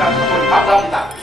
감사합니다.